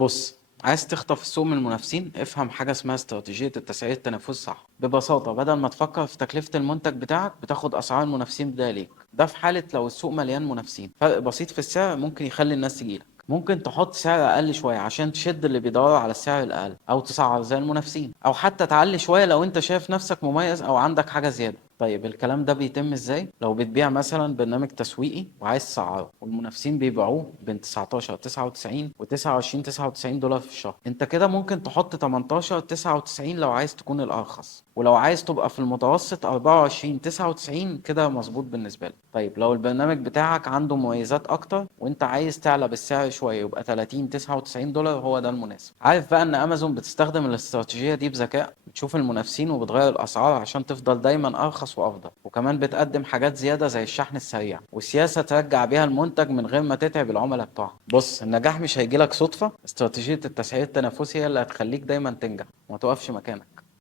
بص، عايز تخطف السوق من المنافسين، افهم حاجة اسمها استراتيجية التسعير التنافسي صح. ببساطة بدل ما تفكر في تكلفة المنتج بتاعك بتاخد أسعار المنافسين بداية ليك. ده في حالة لو السوق مليان منافسين، فرق بسيط في السعر ممكن يخلي الناس تجيلك. ممكن تحط سعر أقل شوية عشان تشد اللي بيدوروا على السعر الأقل، أو تسعر زي المنافسين، أو حتى تعلي شوية لو أنت شايف نفسك مميز أو عندك حاجة زيادة. طيب الكلام ده بيتم ازاي؟ لو بتبيع مثلا برنامج تسويقي وعايز تسعره والمنافسين بيبيعوه بين 19 99 و 29 $99 في الشهر، انت كده ممكن تحط 18 99 لو عايز تكون الارخص، ولو عايز تبقى في المتوسط 24 99 كده مظبوط بالنسبه لك. طيب لو البرنامج بتاعك عنده مميزات اكتر وانت عايز تعلى بالسعر شويه يبقى 30 $99 هو ده المناسب. عارف بقى ان امازون بتستخدم الاستراتيجيه دي بذكاء، بتشوف المنافسين وبتغير الاسعار عشان تفضل دايما ارخص وافضل، وكمان بتقدم حاجات زياده زي الشحن السريع وسياسه ترجع بيها المنتج من غير ما تتعب العملاء بتوعها. بص، النجاح مش هيجيلك صدفه، استراتيجيه التسعير التنافسي هي اللي هتخليك دايما تنجح وما توقفش مكانك.